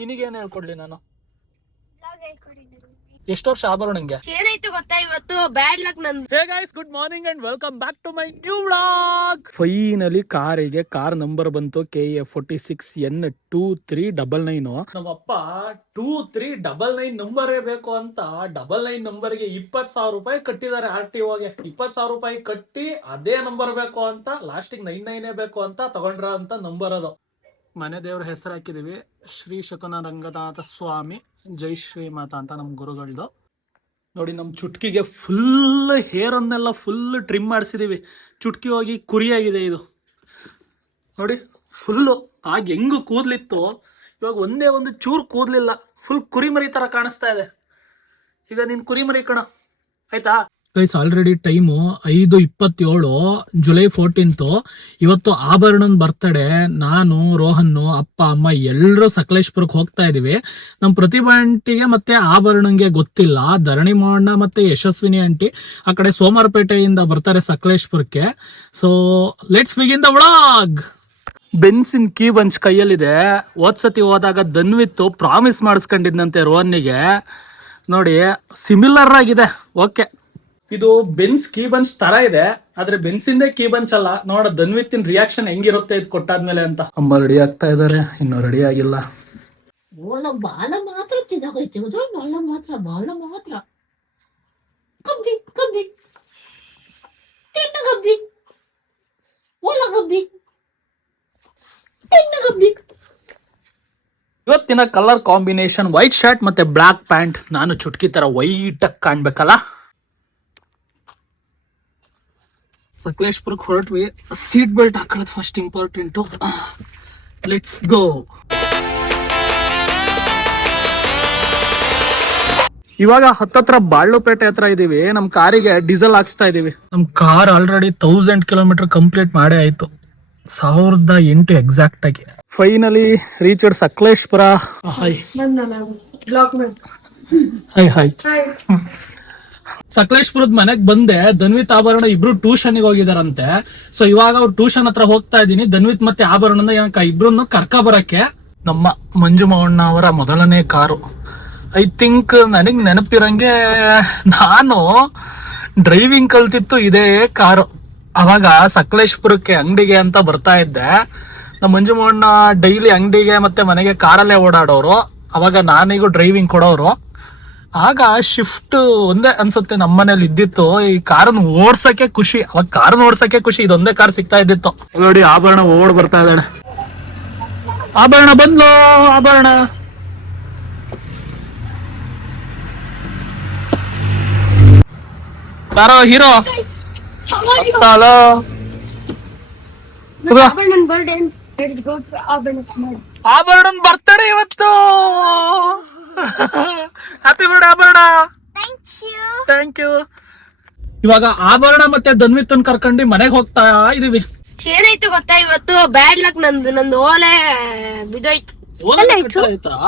ನಿನಗೇನು ಹೇಳ್ಕೊಡ್ಲಿ ನಾನು? ಎಷ್ಟು ವರ್ಷ ಆಭರಣಂಗೆ? ಏನಾಯ್ತು ಗೊತ್ತಾ, ಇವತ್ತು ಬ್ಯಾಡ್ ಲಕ್ ನಂದು. Hey guys, good morning and welcome back to my new vlog. Finally car number ಬಂತು, KA46N2399. ನಮ್ಮಪ್ಪ 2399 ನಂಬರೇ ಬೇಕು ಅಂತ 99 ನಂಬರ್ಗೆ 20,000 ರೂಪಾಯಿ ಕಟ್ಟಿದ್ದಾರೆ. RTOಗೆ 20,000 ರೂಪಾಯಿ ಕಟ್ಟಿ ಅದೇ ನಂಬರ್ ಬೇಕು ಅಂತ, ಲಾಸ್ಟಿಗೆ 99 ಬೇಕು ಅಂತ ತಗೊಂಡ್ರ ಅಂತ ನಂಬರ್ ಅದು. ಮನೆ ದೇವ್ರ ಹೆಸರು ಹಾಕಿದೀವಿ, ಶ್ರೀ ಶಕುನ ರಂಗನಾಥ ಸ್ವಾಮಿ ಜೈ ಶ್ರೀಮಾತಾ ಅಂತ ನಮ್ಮ ಗುರುಗಳದು. ನೋಡಿ, ನಮ್ಮ ಚುಟ್ಕಿಗೆ ಫುಲ್ ಹೇರ್ ಅನ್ನೆಲ್ಲ ಫುಲ್ ಟ್ರಿಮ್ ಮಾಡಿಸಿದೀವಿ. ಚುಟ್ಕಿ ಹೋಗಿ ಕುರಿಯಾಗಿದೆ ಇದು ನೋಡಿ, ಫುಲ್ಲು. ಆಗ ಹೆಂಗು ಕೂದ್ಲಿತ್ತು, ಇವಾಗ ಒಂದೇ ಒಂದು ಚೂರು ಕೂದ್ಲಿಲ್ಲ, ಫುಲ್ ಕುರಿಮರಿ ತರ ಕಾಣಿಸ್ತಾ ಇದೆ. ಈಗ ನೀನ್ ಕುರಿಮರಿ ಕಣ, ಆಯ್ತಾ ಗೈಸ್? Already time 5:27, July 14. ಇವತ್ತು ಆಭರಣನ್ ಬರ್ತಡೆ. ನಾನು, ರೋಹನ್ನು, ಅಪ್ಪ, ಅಮ್ಮ ಎಲ್ಲರೂ ಸಕಲೇಶ್ಪುರಕ್ಕೆ ಹೋಗ್ತಾ ಇದೀವಿ. ನಮ್ಮ ಪ್ರತಿಭಾ ಆಂಟಿಗೆ ಮತ್ತೆ ಆಭರಣಂಗೆ ಗೊತ್ತಿಲ್ಲ. ಧರಣಿ ಮೋಹಣ್ಣ ಮತ್ತೆ ಯಶಸ್ವಿನಿ ಆಂಟಿ ಆ ಕಡೆ ಸೋಮವಾರಪೇಟೆಯಿಂದ ಬರ್ತಾರೆ ಸಕಲೇಶ್ಪುರಕ್ಕೆ. So let's begin the vlog. ಬೆನ್ಸಿನ್ ಕೀ ಬಂಚ್ ಕೈಯಲ್ಲಿದೆ. ಓದ್ಸತಿ ಹೋದಾಗ ಧನ್ವಿತ್ತು ಪ್ರಾಮಿಸ್ ಮಾಡಿಸ್ಕೊಂಡಿದ್ನಂತೆ ರೋಹನ್ನಿಗೆ. ನೋಡಿ, ಸಿಮಿಲರ್ ಆಗಿದೆ. ಓಕೆ, ಇದು ಬೆನ್ಸ್ ಕೀ ಬಂಚ್ ತರ ಇದೆ, ಆದ್ರೆ ಬೆನ್ಸಿಂದೇ ಕೀ ಬಂಚ್ ಅಲ್ಲ. ನೋಡ ಧನ್ವಿತ್ತಿನ ರಿಯಾಕ್ಷನ್ ಹೆಂಗಿರುತ್ತೆ ಇದು ಕೊಟ್ಟಾದ್ಮೇಲೆ ಅಂತ. ಅಮ್ಮ ರೆಡಿ ಆಗ್ತಾ ಇದಾರೆ, ಇನ್ನು ರೆಡಿ ಆಗಿಲ್ಲ. ಬಾಲ ಮಾತ್ರ ಬಾಲ ಮಾತ್ರ ಕಬ್ಬಿ ಕಬ್ಬಿ ತಿನ್ನ ಕಬ್ಬಿ ಓಲ ಕಬ್ಬಿ ತಿನ್ನ ಕಬ್ಬಿ. ಇವತ್ತಿನ ಕಲರ್ ಕಾಂಬಿನೇಷನ್ ವೈಟ್ ಶರ್ಟ್ ಮತ್ತೆ ಬ್ಲಾಕ್ ಪ್ಯಾಂಟ್. ನಾನು ಚುಟ್ಕಿ ತರ ವೈಟ್ ಆಗಿ ಕಾಣ್ಬೇಕಲ್ಲ. ಸಕಲೇಶ್ಪುರಕ್ಕೆ ಹೊರಟ್ವಿ. ಸೀಟ್ ಬೆಲ್ಟ್ ಹಾಕೊಳ್ಳೋದು ಫಸ್ಟ್ ಇಂಪಾರ್ಟೆಂಟು. Let's go. ಇವಾಗ ಹತ್ತತ್ರ ಬಾಳ್ಳುಪೇಟೆ ಹತ್ರ ಇದೀವಿ. ನಮ್ ಕಾರಿಗೆ ಡೀಸೆಲ್ ಹಾಕ್ಸ್ತಾ ಇದೀವಿ. ನಮ್ ಕಾರ್ ಆಲ್ರೆಡಿ 1000 ಕಿಲೋಮೀಟರ್ ಕಂಪ್ಲೀಟ್ ಮಾಡೇ ಆಯ್ತು, 1008 ಎಕ್ಸಾಕ್ಟ್ ಆಗಿ. Finally reached Sakleshpur. Hi hi. ಸಕಲೇಶ್ಪುರದ ಮನೆಗ್ ಬಂದೆ. ಧನ್ವಿತ್ ಆಭರಣ ಇಬ್ರು ಟ್ಯೂಷನ್ಗೆ ಹೋಗಿದಾರಂತೆ. ಸೊ ಇವಾಗ ಅವ್ರು ಟ್ಯೂಷನ್ ಹತ್ರ ಹೋಗ್ತಾ ಇದೀನಿ. ಧನ್ವಿತ್ ಮತ್ತೆ ಆಭರಣ ಇಬ್ರನ್ನು ಕರ್ಕ ಬರಕ್ಕೆ. ನಮ್ಮ ಮಂಜು ಮೋಹಣ್ಣ ಅವರ ಮೊದಲನೇ ಕಾರು. ಐ ಥಿಂಕ್ ನನಗ್ ನೆನಪಿರಂಗೆ ನಾನು ಡ್ರೈವಿಂಗ್ ಕಲ್ತಿತ್ತು ಇದೇ ಕಾರು. ಅವಾಗ ಸಕಲೇಶ್ಪುರಕ್ಕೆ ಅಂಗಡಿಗೆ ಅಂತ ಬರ್ತಾ ಇದ್ದೆ. ನಮ್ಮ ಮಂಜು ಮೋಹಣ್ಣ ಡೈಲಿ ಅಂಗಡಿಗೆ ಮತ್ತೆ ಮನೆಗೆ ಕಾರಲ್ಲೇ ಓಡಾಡೋರು. ಅವಾಗ ನಾನೀಗ ಡ್ರೈವಿಂಗ್ ಕೊಡೋರು. ಆಗ ಶಿಫ್ಟ್ ಒಂದೇ ಅನ್ಸುತ್ತೆ ನಮ್ಮನೇಲಿ ಇದ್ದಿತ್ತು. ಈ ಕಾರನ್ನು ಓಡ್ಸಕ್ಕೆ ಖುಷಿ, ಅವಾಗ ಕಾರನ್ನು ಓಡ್ಸಕ್ಕೆ ಖುಷಿ. ಇದೊಂದೇ ಕಾರ್ ಸಿಗ್ತಾ ಇದ್ದಿತ್ತು. ನೋಡಿ, ಆಭರಣ ಓಡ್ ಬರ್ತಾ ಇದ್ದಾಳೆ. ಆಭರಣ ಬಂದ್ಲು. ಆಭರಣ ಯಾರೋ ಹೀರೋ. ಹಲೋ, ಆಭರಣನ್ ಬರ್ತಡೆ ಇವತ್ತು. Happy birthday Abharana. Thank you. ಇವಾಗ ಆಭರಣ ಮತ್ತೆ ಧನ್ವಿತ್ತನ್ ಕರ್ಕೊಂಡು ಮನೆಗೆ ಹೋಗ್ತಾ ಇದೀವಿ. ಏನಾಯ್ತು ಗೊತ್ತಾ, ಇವತ್ತು ಬ್ಯಾಡ್ ಲಕ್ ನಂದು ಓಲೆ ಬಿದೋಯ್ತು.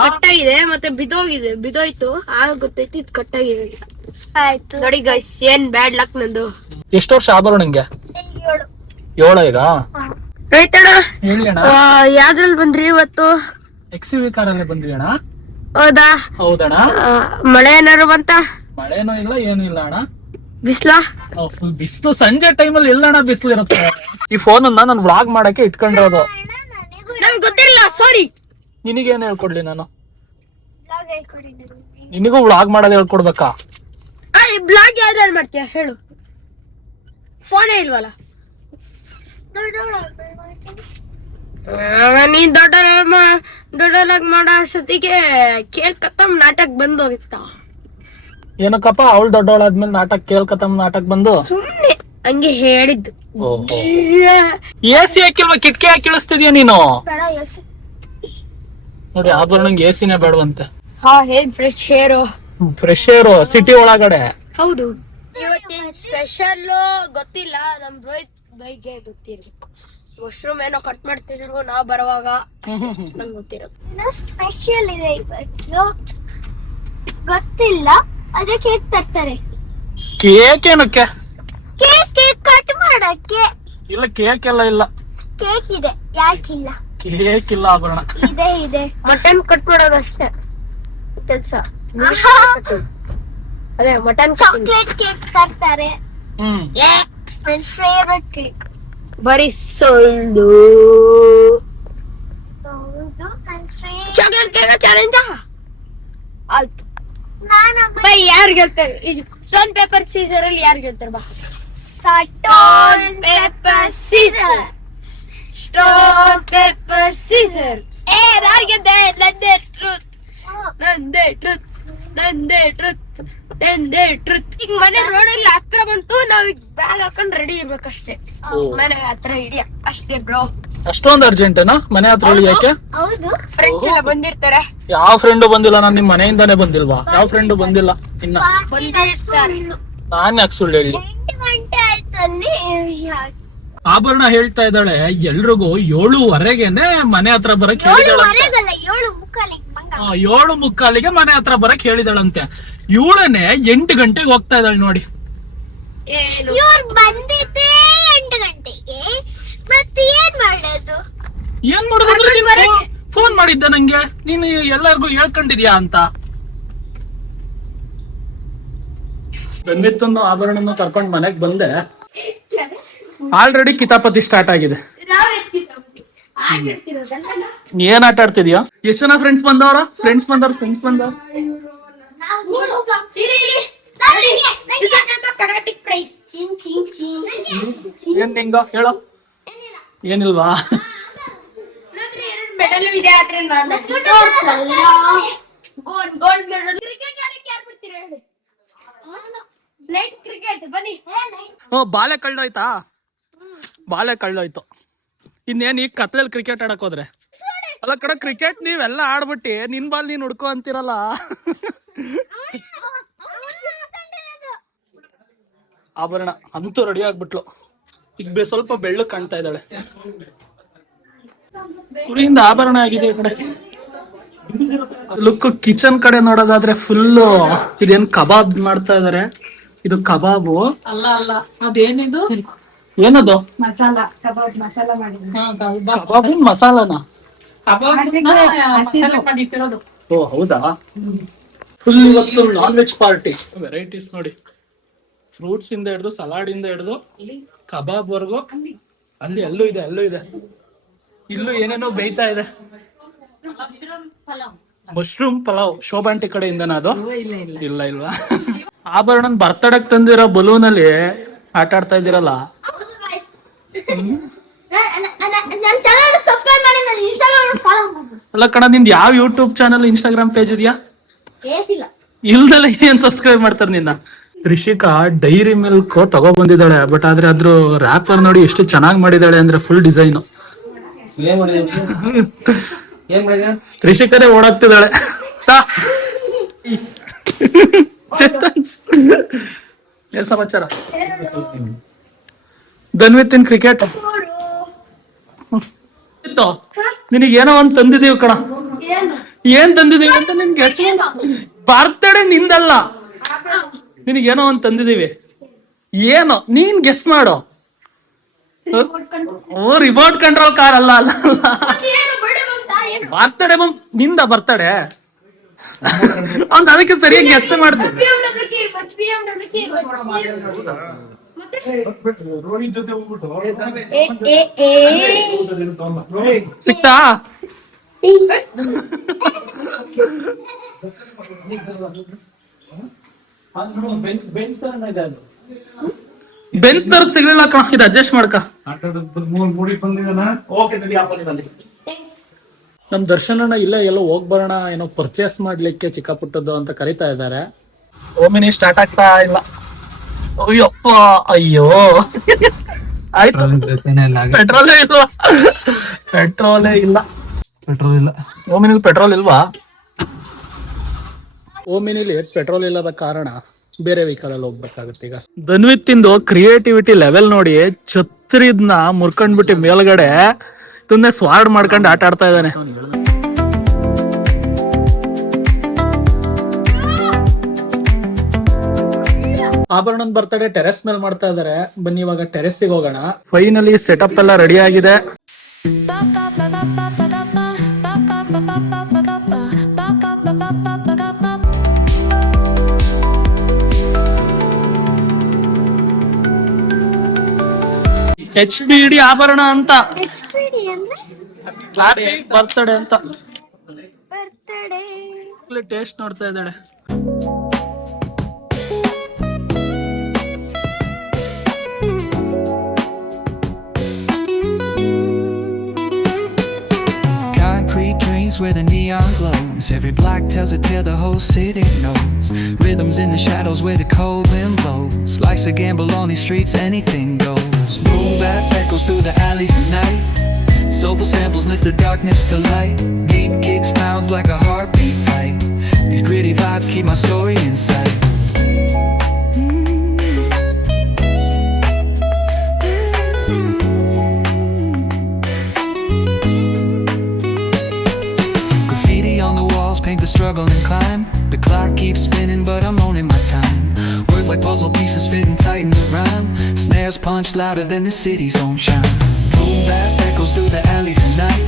ಕಟ್ಟಾಗಿದೆ ಮತ್ತೆ ಬಿದೋಯ್ತು. ಆಗ ಗೊತ್ತಾಯ್ತು ಇದು ಕಟ್ಟಾಗಿದೆ. ಆಯ್ತು ನೋಡಿ ಗೈಸ್, ಏನ್ ಬ್ಯಾಡ್ ಲಕ್ ನಂದು. ಎಷ್ಟು ವರ್ಷ ಆಭರಣಂಗೆ? 7 ಈಗ. ರೈತಣ್ಣ, ಯಾವ್ದ್ರಲ್ಲಿ ಬಂದ್ರಿ ಇವತ್ತು? XUV ಕಾರಲ್ಲೇ ಬಂದ್ವಿ ಅಣ್ಣ. ಹೌದಾ? ಹೌದಣ್ಣ. ಮಳೆ ಏನಾರು ಬಂತ? ಮಳೆನೂ ಇಲ್ಲ, ಏನು ಇಲ್ಲ ಅಣ್ಣ. ಬಿಸ್ಲಾ? ಫುಲ್ ಬಿಸ್ಲು. ಸಂಜೆ ಟೈಮಲ್ಲಿ ಎಲ್ಲಣ್ಣ ಬಿಸ್ಲು ಇರುತ್ತೆ. ಈ ಫೋನ್ ಅನ್ನ ನಾನು ವ್ಲಾಗ್ ಮಾಡಕ್ಕೆ ಇಟ್ಕೊಂಡಿರೋದು. ನಂಗೆ ಗೊತ್ತಿರಲಿಲ್ಲ, ಸಾರಿ. ನಿನಗೇನು ಹೇಳ್ಕೊಡ್ಲಿ ನಾನು? ನಿನಗೂ ವ್ಲಾಗ್ ಮಾಡೋದು ಹೇಳ್ಕೊಡ್ಬೇಕಾ? ಬ್ಲಾಗ್ ಯಾವ್ದು ಮಾಡ್ತೀಯ ಹೇಳು. ಫೋನೇ ಇಲ್ವಲ್ಲ. ನೀನ್ ದೊಡ್ಡಲಾಗ್ ಮಾಡೋ ಅಷ್ಟೊತ್ತಿಗೆ ಕೇಕ್ ಕತ್ತಮ್ ನಾಟಕ ಬಂದ್ ಹೋಗಿತ್ತ. ಏನಕ್ಕಪ್ಪ, ಅವಳು ದೊಡ್ಡವಳಾದ್ಮೇಲೆ ನಾಟಕ ಕೇಳ್ಕತ್ತಮ್ಮ ನಾಟಕ ಬಂದು? ಸುಮ್ನೆ ಹಂಗೆ ಹೇಳಿದ್ದು. AC ಹಾಕಿಲ್ವಾ? ಕಿಟಕಿ ಹಾಕಿ ಇಳಿಸ್ತಿದ್ಯಾ ನೀನು? ನೋಡಿ, ಆಭರಣಂಗೆ ACನೇ ಬೇಡವಂತೆ. ಫ್ರೆಶ್ ಏರು ಸಿಟಿ ಒಳಗಡೆ. ಹೌದು. ಇವತ್ತಿನ ಸ್ಪೆಷಲ್ ಗೊತ್ತಿಲ್ಲ, ನಮ್ ರೋಹಿತ್ ಬೈಗೆ ಗೊತ್ತಿರ್ಬೇಕು. ಮಶ್ರೂಮ್ ಏನೋ ಕಟ್ ಮಾಡ್ತಿದ್ರು ನಾವ್ ಬರುವಾಗ. ನಂಗೆ ಗೊತ್ತಿರೋದು ಸ್ಪೆಷಲ್ ಇದೆ ಇವತ್ತು, ಗೊತ್ತಿಲ್ಲ. ಆದ್ರೆ ಕೇಕ್ ತರ್ತಾರೆ. ಕೇಕ್ ಏನಕ್ಕೆ? ಕೇಕ್ ಕಟ್ ಮಾಡಕ್ಕೆ. ಇಲ್ಲ, ಕೇಕ್ ಎಲ್ಲ ಇಲ್ಲ. ಕೇಕ್ ಇದೆ, ಯಾಕಿಲ್ಲ? ಕೇಕ್ ಇಲ್ಲ ಆಭರಣ. ಇದೆ ಮಟನ್ ಕಟ್ ಮಾಡೋದಷ್ಟೇ ಕೆಲ್ಸ. ಅದೇ ಮಟನ್ ಚಾಕ್ಲೇಟ್ ಕೇಕ್ ತರ್ತಾರೆ. ಹ್ಮ್ My favorite cake. ಬರೀ ಸೊಳ್ಳು. ಹೌದು, my favorite. Chocolate cake challenge ಆಯ್ತು. ನಾನು ಬೈ ಯಾರು ಗೆಲ್ತಾರೆ? ಇದು ಸ್ಟೋನ್ ಪೇಪರ್ ಸೀಸರ್ ಅಲ್ಲಿ ಯಾರು ಗೆಲ್ತಾರೆ? ಬಾ Stone paper scissor. Stone paper scissor. ಯಾರು ಗೆಲ್ತಾರೆ? ನಂದೇ ಟ್ರೂತ್, ನಂದೇ ಟ್ರೂತ್, ನಂದೇ ಟ್ರೂತ್, ನಂದೇ ಟ್ರೂತ್. ಈಗ ಮನೆ ರೋಡಲ್ಲಿ ಹತ್ರ ಬಂತು, ನಾವ್ ಈಗ ಬ್ಯಾಗ್ ಹಾಕೊಂಡ್ ರೆಡಿ ಇರ್ಬೇಕಷ್ಟೇ. ಮನೆ ಹತ್ರ ಹಿಡಿಯ ಅಷ್ಟೇ ಬ್ರೋ. ಅಷ್ಟೊಂದು ಅರ್ಜೆಂಟನಾ ಮನೆ ಹತ್ರ ಯಾಕೆ? ಹೌದು. ಫ್ರೆಂಡ್ಸ್ ಎಲ್ಲ ಬಂದಿರ್ತಾರೆ. ಯಾವ ಫ್ರೆಂಡು ಬಂದಿಲ್ಲ, ನಾನ್ ನಿಮ್ ಮನೆಯಿಂದಾನೇ ಬಂದಿಲ್ವಾ? ಯಾವ ಫ್ರೆಂಡು ಬಂದಿಲ್ಲ ಇನ್ನ. ಬಂದೇ ಇರ್ತಾರೆ. ನಾನ್ ಯಾಕೆ ಸುಳ್ಳು ಹೇಳಿ? 8 ಗಂಟೆ ಆಯ್ತಲ್ಲಿ. ಆಭರಣ ಹೇಳ್ತಾ ಇದ್ದಾಳೆ ಎಲ್ರಿಗೂ 7:15ಗೆನೆ ಮನೆ ಹತ್ರ ಬರಕ್ ಹೇಳಿದಾಳಂತೆ. 7:45 ಮಂಗ. 7:45ಗೆ ಮನೆ ಹತ್ರ ಬರಕ್ ಹೇಳಿದಾಳಂತೆ. ಇವಳನೆ 8 ಗಂಟೆಗೆ ಹೋಗ್ತಾ ಇದ್ದಾಳೆ ನೋಡಿ. ಏನು ಇವ್ರು ಬಂದಿದ್ದೆ 8 ಗಂಟೆಗೆ. ಮತ್ತೆ ಏನ್ ಮಾಡೋದು? ಏನ್ ಮಾಡೋದಂದ್ರೆ ನೀನು ಫೋನ್ ಮಾಡಿದ್ದೆ ನಂಗೆ, ನೀನು ಎಲ್ಲರಿಗೂ ಹೇಳ್ಕೊಂಡಿದ್ಯಾ ಅಂತ. ಬೆನ್ನಿತ್ತನ್ನು ಆಭರಣನ ಕರ್ಕೊಂಡ್ ಮನೆಗ್ ಬಂದೆ. ಆಲ್ರೆಡಿ ಕಿತಾಪತಿ ಸ್ಟಾರ್ಟ್ ಆಗಿದೆ. ಏನ್ ಆಟ ಆಡ್ತಿದ್ಯಾ? ಎಷ್ಟ್ ಜನ ಫ್ರೆಂಡ್ಸ್ ಬಂದವ್ರ? ಫ್ರೆಂಡ್ಸ್ ಬಂದವ್ರ. ಕರ್ನಾಟಕ ಪ್ರೈಸ್. ಏನ್ ನಿಂಗ ಹೇಳೋ? ಏನಿಲ್ವಾ? ಮೆಡಲ್ ಇದೆ ಆದ್ರೆ ನಾನು ಗೋಲ್ಡ್ ಮೆಡಲ್. ಕ್ರಿಕೆಟ್ ಆಡಕ್ಕೆ ಯಾರು ಬರ್ತೀರಾ ಹೇಳಿ? ನೈಟ್ ಕ್ರಿಕೆಟ್ ಬನ್ನಿ. ಬಾಳೆ ಕಳ್ದೋಯ್ತಾ? ಬಾಳೆ ಕಳ್ದೋಯ್ತು. ಇನ್ನೇನ್ ಈಗ ಕತ್ಲಲ್ಲಿ ಕ್ರಿಕೆಟ್ ಆಡಕ್ ಹೋದ್ರೆ? ಅಲ್ಲ ಕಡೆ ಕ್ರಿಕೆಟ್ ನೀವೆಲ್ಲ ಆಡ್ಬಿಟ್ಟಿ ನಿನ್ ಬಾಲ್ ನೀನ್ ಹುಡ್ಕೋ ಅಂತಿರಲ್ಲ. ಆಭರಣ ಅಂತೂ ರೆಡಿ ಆಗ್ಬಿಟ್ಲು. ಈಗ ಸ್ವಲ್ಪ ಬೆಳ್ಳು ಕಾಣ್ತಾ ಇದ್ದಾಳೆ. ಕುರಿಯಿಂದ ಆಭರಣ ಆಗಿದೆ ಈ ಕಡೆ. ಲುಕ್ ಕಿಚನ್ ಕಡೆ ನೋಡೋದಾದ್ರೆ ಫುಲ್ಲು ಇದೇನ್ ಕಬಾಬ್ ಮಾಡ್ತಾ ಇದಾರೆ. ಇದು ಕಬಾಬು ಅಲ್ಲ ಅದೇನಿದು ಏನದು? ಮಸಾಲ ಕಬಾಬ್ ಮಸಾಲ ಮಾಡಿದ್ರು. ಕಬಾಬಿನ್ ಮಸಾಲಾನ? ಮಸಾಲೆ ಮಾಡಿಟ್ಟಿರೋದು. ಓ ಹೌದಾ? ಫುಲ್ ಇವತ್ತು ನಾನ್ ವೆಜ್ ಪಾರ್ಟಿ. ವೆರೈಟೀಸ್ ನೋಡಿ, ಫ್ರೂಟ್ಸ್ ಇಂದ ಹಿಡಿದು ಸಲಾಡ್ ಇಂದ ಹಿಡಿದು ಕಬಾಬ್ ವರ್ಗು. ಅಲ್ಲಿ ಅಲ್ಲೂ ಇದೆ. ಇಲ್ಲೂ ಏನೇನೋ ಬೇಯ್ತಾ ಇದೆ. ಮಶ್ರೂಮ್ ಪಲಾವ್ ಶೋಭಾಂಟಿ ಕಡೆಯಿಂದನ ಅದು? ಇಲ್ವಾ? ಆಭರಣನ್ ಬರ್ತಡಕ್ ತಂದಿರೋ ಬಲೂನ್ ಅಲ್ಲಿ ಆಟ ಆಡ್ತಾ ಇದ್ದೀರಲ್ಲ. ನನ್ನ ಚಾನಲ್ ಸಬ್ಸ್ಕ್ರೈಬ್ ಮಾಡಿ, ನನ್ನ ಇನ್ಸ್ಟಾಗ್ರಾಮ್ ಫಾಲೋ ಮಾಡಿ. ಅಲ್ಲ ಕಣ, ನಿಂದ್ ಯಾವ ಯೂಟ್ಯೂಬ್ ಚಾನಲ್ ಇನ್ಸ್ಟಾಗ್ರಾಮ್ ಪೇಜ್ ಇದೆಯಾ? ಏಸಿಲ್ಲ. ಇಲ್ದಲ್ಲ ಏನ್ ಸಬ್ಸ್ಕ್ರೈಬ್ ಮಾಡ್ತಾರ ನಿನ್ನ? ತ್ರಿಷಿಕಾ ಡೈರಿ ಮಿಲ್ಕ್ ತಗೋ ಬಂದಿದ್ದಾಳೆ. ಬಟ್ ಆದ್ರೆ ಅದ್ರ ರ್ಯಾಪರ್ ನೋಡಿ ಎಷ್ಟು ಚೆನ್ನಾಗಿ ಮಾಡಿದಾಳೆ ಅಂದ್ರೆ ಫುಲ್ ಡಿಸೈನ್. ತ್ರಿಷಿಕರೇ ಓಡಾಗ್ತಿದ್ದಾಳೆ. ಏನ್ ಸಮಾಚಾರ? ಧನ್ವಿತ್ ಕ್ರಿಕೆಟ್ ನಿನಗೇನೋ ಒಂದ್ ತಂದಿದೀವಿ ಕಣ. ಏನ್ ತಂದಿದೀವಿ ಅಂತ ನಿನ್ಗೆ ಬರ್ತಡೇ ನಿಂದಲ್ಲ, ನಿನಗೇನೋ ಒಂದ್ ತಂದಿದೀವಿ. ಏನೋ ನೀನ್ ಗೆಸ್ ಮಾಡೋ. ರಿಮೋಟ್ ಕಂಟ್ರೋಲ್ ಕಾರ್ ಅಲ್ಲ. ಬರ್ತಡೇ ನಿಂದ ಬರ್ತಡೇ ಅವ್ನ್ ಅದಕ್ಕೆ ಸರಿಯಾಗಿ ಗೆಸ್ ಮಾಡ್ತೀನಿ. ಸಿಕ್ತಾ? ಬೆನ್ಸ್ ದರ್ಗ್ ಸಿಗ್ಲಿಲ್ಲ ಕಣ, ಇದು ಅಡ್ಜಸ್ಟ್ ಮಾಡ್ಕ. ನಮ್ ದರ್ಶನಣ್ಣ ಇಲ್ಲ ಎಲ್ಲೋ ಹೋಗ್ ಬರೋಣ, ಏನೋ ಪರ್ಚೇಸ್ ಮಾಡ್ಲಿಕ್ಕೆ ಚಿಕ್ಕ ಪುಟ್ಟದ್ದು ಅಂತ ಕರಿತಾ ಇದ್ದಾರೆ. ಓಮಿನಿ ಸ್ಟಾರ್ಟ್ ಆಗ್ತಾ ಇಲ್ಲ. ಅಯ್ಯಪ್ಪ ಅಯ್ಯೋ ಆಯ್ತು. ಪೆಟ್ರೋಲೇ ಇಲ್ಲ. ಓಮಿನಿಲಿ ಪೆಟ್ರೋಲ್ ಇಲ್ವಾ? ಓಮಿನಿಲಿ ಪೆಟ್ರೋಲ್ ಇಲ್ಲದ ಕಾರಣ ಬೇರೆ ವೆಹಿಕಲ್ ಅಲ್ಲಿ ಹೋಗ್ಬೇಕಾಗುತ್ತೆ. ಈಗ ಧನ್ವಿತ್ ಇಂದು ಕ್ರಿಯೇಟಿವಿಟಿ ಲೆವೆಲ್ ನೋಡಿ, ಛತ್ರಿದ್ನ ಮುರ್ಕೊಂಡ್ಬಿಟ್ಟು ಮೇಲ್ಗಡೆ ಇದನ್ನೇ ಸ್ವಾರ್ಡ್ ಮಾಡ್ಕೊಂಡು ಆಟ ಆಡ್ತಾ ಇದ್ದಾನೆ. ಆಭರಣನ್ ಬರ್ತಡೇ ಟೆರೆಸ್ ಮೇಲೆ ಮಾಡ್ತಾ ಇದಾರೆ. ಬನ್ನಿ ಇವಾಗ ಟೆರೆಸ್ಸಿಗೆ ಹೋಗೋಣ. ಫೈನಲಿ ಸೆಟಪ್ ಎಲ್ಲ ರೆಡಿ ಆಗಿದೆ. HBD ಆಭರಣ ಅಂತ HPD ಅಂದ್ರೆ ಹ್ಯಾಪಿ ಬರ್ತ್ಡೇ ಅಂತ ಬರ್ತಡೇ. ಟೇಸ್ಟ್ ನೋಡ್ತಾ ಇದ್ದಾಳೆ. Concrete drains where the neon glows. Every block tells a tale the whole city knows. Rhythms in the shadows where the cold wind blows. Life's a gamble on these streets, anything goes. Boom bap echoes through the alleys at night. Soulful samples lift the darkness to light. Deep kicks pounds like a heartbeat fight. These gritty vibes keep my story in sight. Graffiti on the walls paint the struggle and climb. The clock keeps spinning but I'm owning my time. Words like puzzle pieces fitting tight in the rhyme. Snares punch louder than the city's own chime. Boom bap echoes through the alleys at night.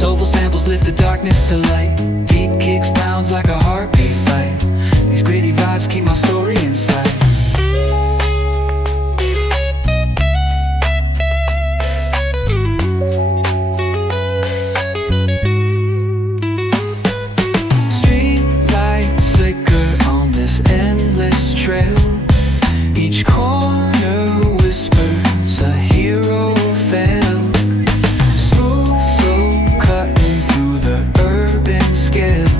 Soulful samples lift the darkness to light. Deep kicks pounds like a heartbeat fight. These gritty vibes keep my story in sight. Street lights flicker on this endless trail. Each corner whispers a hero fell. Smooth flow cutting through the urban scale,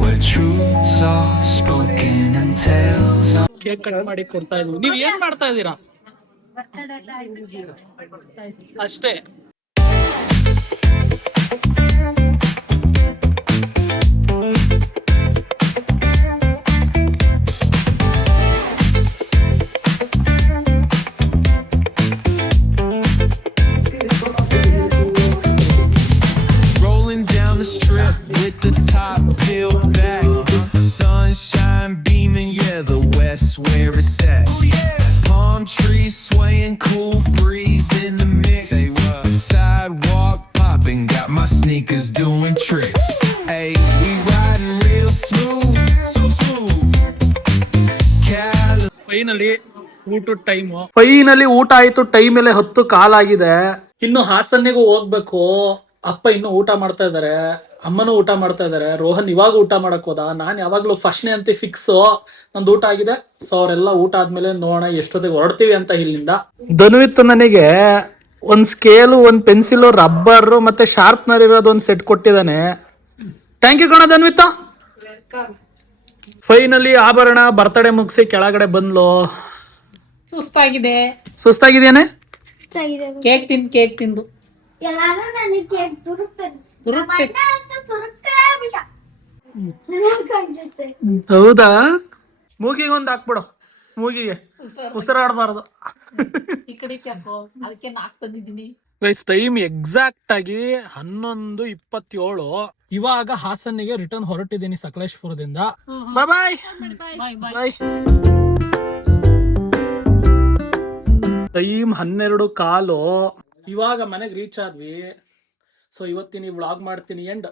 where truths are spoken and tales are. Cake cut ಮಾಡಿ ಕೊಡ್ತಾ ಇದ್ವಿ. ನೀವ್ ಏನ್ ಮಾಡ್ತಾ ಇದ್ದೀರಾ? ಅಷ್ಟೇ. Rolling down the strip with the top peeled back. Sunshine beaming, yeah, the west where it's at. Palm trees swaying, cool breeze in the mix. Sidewalk popping, got my sneakers doing tricks. Hey, we riding real smooth, so smooth. Cali- finally ಊಟ ಆಯ್ತು. Time ಮೇಲೆ 10 ಕಾಲಾಗಿದೆ. ಇನ್ನು ಹಾಸನ್ನಿಗೂ ಹೋಗ್ಬೇಕು. ಅಪ್ಪ ಇನ್ನು ಊಟ ಮಾಡ್ತಾ ಇದಾರೆ, ಅಮ್ಮನೂ ಊಟ ಮಾಡ್ತಾ ಇದಾರೆ. ರೋಹನ್ ಇವಾಗ ಊಟ ಮಾಡಕ್ ಹೋದ. ನಾನ್ ಯಾವಾಗ್ಲೂ ಫಸ್ಟ್ನೇ ಅಂತ ಫಿಕ್ಸ್. ನಂದು ಊಟ ಆಗಿದೆ. ಸೊ ಅವರೆಲ್ಲ ಊಟ ಆದ್ಮೇಲೆ ನೋಡೋಣ ಎಷ್ಟೊತ್ತಿಗೆ ಹೊರಡ್ತೀವಿ ಅಂತ ಇಲ್ಲಿಂದ. ಧನುವಿತ್ತು ನನಗೆ ಒಂದ್ ಸ್ಕೇಲು, ಒಂದ್ ಪೆನ್ಸಿಲ್, ರಬ್ಬರ್ ಮತ್ತೆ ಶಾರ್ಪ್ನರ್ ಇರೋದು ಒಂದ್ ಸೆಟ್ ಕೊಟ್ಟಿದ್ದಾನೆ. ಥ್ಯಾಂಕ್ ಯು ಕಣ ಧನ್ವಿತ್ತ. ಫೈನಲಿ ಆಭರಣ ಬರ್ತಡೇ ಮುಗಿಸಿ ಕೆಳಗಡೆ ಬಂದ್ಲು. ಸುಸ್ತಾಗಿದೇನೆ. ಕೇಕ್ ತಿಂದು ಎಲ್ಲಾರು ನನಗೆ ಕೇಕ್ ತುರುಕ್ತಾರೆ. ಕಾಣಿಸುತ್ತೆ. ಹೌದಾ? ಮೂಗಿಗೆ ಒಂದ್ ಹಾಕ್ಬಿಡು. ಮೂಗಿಗೆ ಉಸಿರಾಡಬಾರ್ದು. ಈ ಕಡೆ ಕ್ಯಾಪು ಅದಕ್ಕೆ 4 ತಂದಿದ್ದೀನಿ. ಗೈಸ್ ಟೈಮ್ ಎಕ್ಸಾಕ್ಟ್ ಆಗಿ 11:27. ಇವಾಗ ಹಾಸನ್ನಿಗೆ ರಿಟರ್ನ್ ಹೊರಟಿದ್ದೀನಿ ಸಕಲೇಶ್ಪುರದಿಂದ. ಬಾಯ್ ಬಾಯ್ ಬಾಯ್. ಟೈಮ್ 12:15. ಇವಾಗ ಮನೆಗೆ ರೀಚ್ ಆದ್ವಿ. ಸೊ ಇವತ್ತಿನ ವ್ಲಾಗ್ ಮಾಡ್ತೀನಿ ಎಂಡ್.